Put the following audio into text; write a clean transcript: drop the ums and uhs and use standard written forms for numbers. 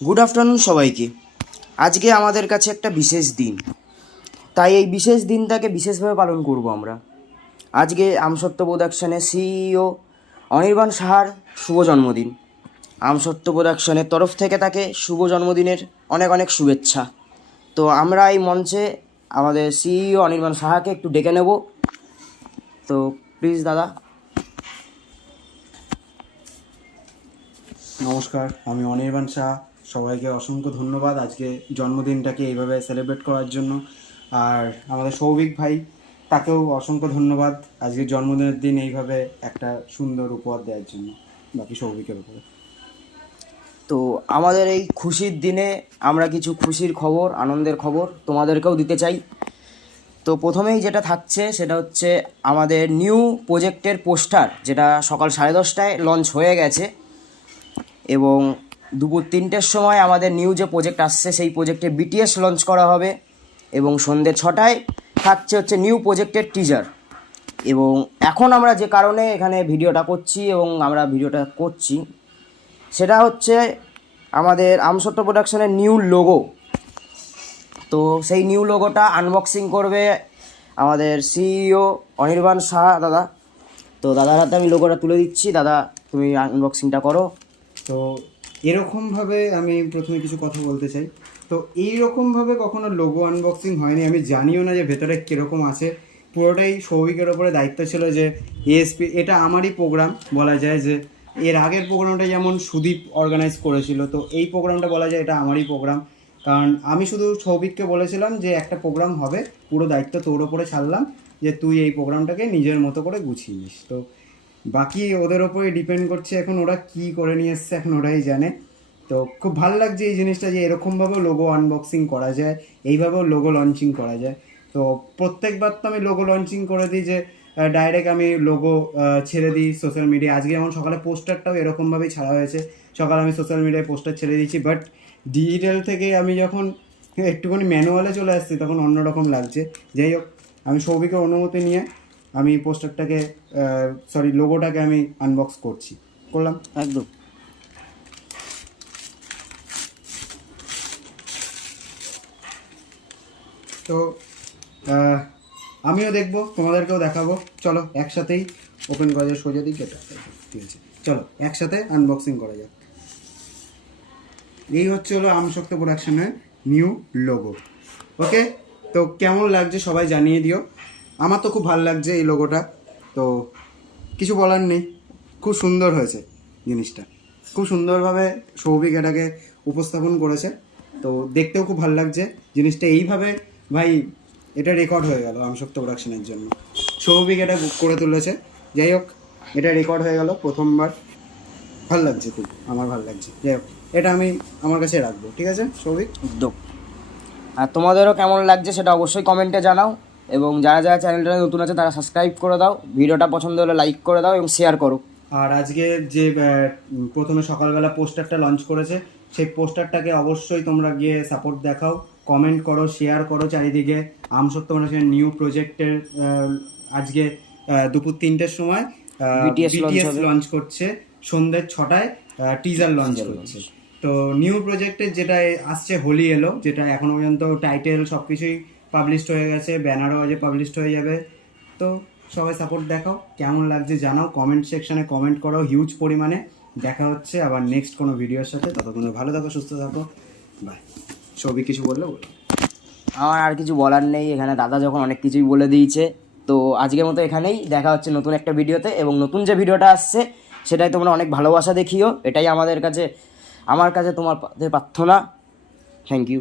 Good afternoon সবাইকে। আজকে আমাদের কাছে একটা বিশেষ দিন, তাই এই বিশেষ দিনটাকে বিশেষভাবে পালন করব আমরা। আজকে আমসত্ত্ব প্রোডাকশনের সিইও অনির্বাণ সাহার শুভ জন্মদিন। আমসত্ত্ব প্রোডাকশনের তরফ থেকে তাকে শুভ জন্মদিনের অনেক অনেক শুভেচ্ছা। তো আমরা এই মঞ্চে আমাদের সিইও অনির্বাণ সাহাকে একটু ডেকে নেব। তো প্লিজ দাদা। নমস্কার, আমি অনির্বাণ শাহ। সবাইকে অসংখ্য ধন্যবাদ আজকে জন্মদিনটাকে এইভাবে সেলিব্রেট করার জন্য। আর আমাদের সৌভিক ভাই, তাকেও অসংখ্য ধন্যবাদ আজকে জন্মদিনের দিন এইভাবে একটা সুন্দর উপহার দেওয়ার জন্য, বাকি সৌভিকের উপরে। তো আমাদের এই খুশির দিনে আমরা কিছু খুশির খবর, আনন্দের খবর তোমাদেরকেও দিতে চাই। তো প্রথমেই যেটা থাকছে সেটা হচ্ছে আমাদের নিউ প্রজেক্টের পোস্টার, যেটা সকাল 10:30টায় লঞ্চ হয়ে গেছে এবং দুপুর 3টের সময় আমাদের নিউ যে প্রজেক্ট আসছে সেই প্রজেক্টে বিটিএস লঞ্চ করা হবে এবং সন্ধ্যে 6টায় থাকছে হচ্ছে নিউ প্রজেক্টের টিজার। এবং এখন আমরা যে কারণে এখানে ভিডিওটা করছি সেটা হচ্ছে আমাদের আমসত্ত্ব প্রোডাকশনের নিউ লোগো। তো সেই নিউ লোগোটা আনবক্সিং করবে আমাদের সিইও অনির্বাণ সাহা দাদা। তো দাদার হাতে আমি লোগোটা তুলে দিচ্ছি, দাদা তুমি আনবক্সিংটা করো। তো এরকমভাবে আমি প্রথমে কিছু কথা বলতে চাই। তো এইরকমভাবে কখনো লোগো আনবক্সিং হয়নি, আমি জানিও না যে ভেতরে কীরকম আছে। পুরোটাই সৌভিকের ওপরে দায়িত্ব ছিল যে এএসপি, এটা আমারই প্রোগ্রাম বলা যায়। যে এর আগের প্রোগ্রামটা যেমন সুদীপ অর্গানাইজ করেছিল, তো এই প্রোগ্রামটা বলা যায় এটা আমারই প্রোগ্রাম। কারণ আমি শুধু সৌভিককে বলেছিলাম যে একটা প্রোগ্রাম হবে, পুরো দায়িত্ব তোর ওপরে ছাড়লাম যে তুই এই প্রোগ্রামটাকে নিজের মতো করে গুছিয়ে নিস। তো বাকি ওদের ওপরে ডিপেন্ড করছে, এখন ওরা কি করে নিয়ে এসছে এখন ওরাই জানে। তো খুব ভালো লাগছে এই জিনিসটা যে এরকমভাবেও লোগো আনবক্সিং করা যায়, এইভাবেও লোগো লঞ্চিং করা যায়। তো প্রত্যেকবার তো আমি লোগো লঞ্চিং করে দিই যে ডাইরেক্ট আমি লোগো ছেড়ে দিই সোশ্যাল মিডিয়ায়। আজকে যেমন সকালে পোস্টারটাও এরকমভাবেই ছাড়া হয়েছে, সকালে আমি সোশ্যাল মিডিয়ায় পোস্টার ছেড়ে দিচ্ছি। বাট ডিজিটাল থেকে আমি যখন একটুখানি ম্যানুয়ালে চলে আসছি তখন অন্যরকম লাগছে। যাই হোক, আমি সৌভিকের অনুমতি নিয়ে আমি পোস্টারটাকে লোগোটাকে আমি আনবক্স করলাম একদম। তো আমিও দেখবো, তোমাদেরকেও দেখাবো। চলো একসাথেই ওপেন করা যায়। সোজা দিক এটা, ঠিক আছে, চলো একসাথে আনবক্সিং করা যাক। এই হলো আমসত্ত্ব প্রোডাকশনের নিউ লোগো। ওকে, তো কেমন লাগছে সবাই জানিয়ে দিও। আমার তো খুব ভালো লাগছে এই লোগোটা, তো কিছু বলার নেই। খুব সুন্দর হয়েছে জিনিসটা, খুব সুন্দরভাবে সৌভিক এটাকে উপস্থাপন করেছে। তো দেখতেও খুব ভালো লাগছে জিনিসটা। এইভাবে ভাই এটা রেকর্ড হয়ে গেল আমসত্ত্ব প্রোডাকশনের জন্য, সৌভিক এটা বুক করে তুলেছে। যাই হোক, এটা রেকর্ড হয়ে গেল প্রথমবার। ভালো লাগছে খুব, আমার ভালো লাগছে। যাই হোক, এটা আমি আমার কাছে রাখবো, ঠিক আছে সৌভিক? একদম। আর তোমাদেরও কেমন লাগছে সেটা অবশ্যই কমেন্টে জানাও এবং যারা যারা চ্যানেলটা নতুন আছে তারা সাবস্ক্রাইব করে দাও, ভিডিওটা পছন্দ হলে লাইক করে দাও এবং শেয়ার করো। আর আজকে যে প্রথমে সকালবেলা পোস্টারটা লঞ্চ করেছে, সেই পোস্টারটাকে অবশ্যই তোমরা গিয়ে সাপোর্ট দেখাও, কমেন্ট করো, শেয়ার করো চারিদিকে। আমসত্ত্ব প্রোডাকশনের নিউ প্রজেক্টের আজকে দুপুর 3টের সময় BTS লঞ্চ করছে, সন্ধ্যে 6টায় টিজার লঞ্চ করছে। তো নিউ প্রজেক্টের যেটা আসছে হোলি এলো, যেটা এখনো পর্যন্ত টাইটেল সব কিছুই পাবলিশড হয়ে গেছে, ব্যানারও আজ পাবলিশড হয়ে যাবে। তো সবাই সাপোর্ট দেখাও, কেমন লাগছে জানাও, কমেন্ট সেকশনে কমেন্ট করো হিউজ পরিমাণে। দেখা হচ্ছে আবার নেক্সট কোনো ভিডিওর সাথে। ততক্ষণে ভালো থাকো, সুস্থ থাকো, বাই। সবই কিছু বললো বলো। আমার আর কিছু বলার নেই, এখানে দাদা যখন অনেক কিছুই বলে দিয়েছে। তো আজকের মতো এখানেই দেখা হচ্ছে নতুন একটা ভিডিওতে, এবং নতুন যে ভিডিওটা আসছে সেটাই তোমরা অনেক ভালোবাসা দেখিও, এটাই আমার কাছে তোমাদের প্রার্থনা। Thank you.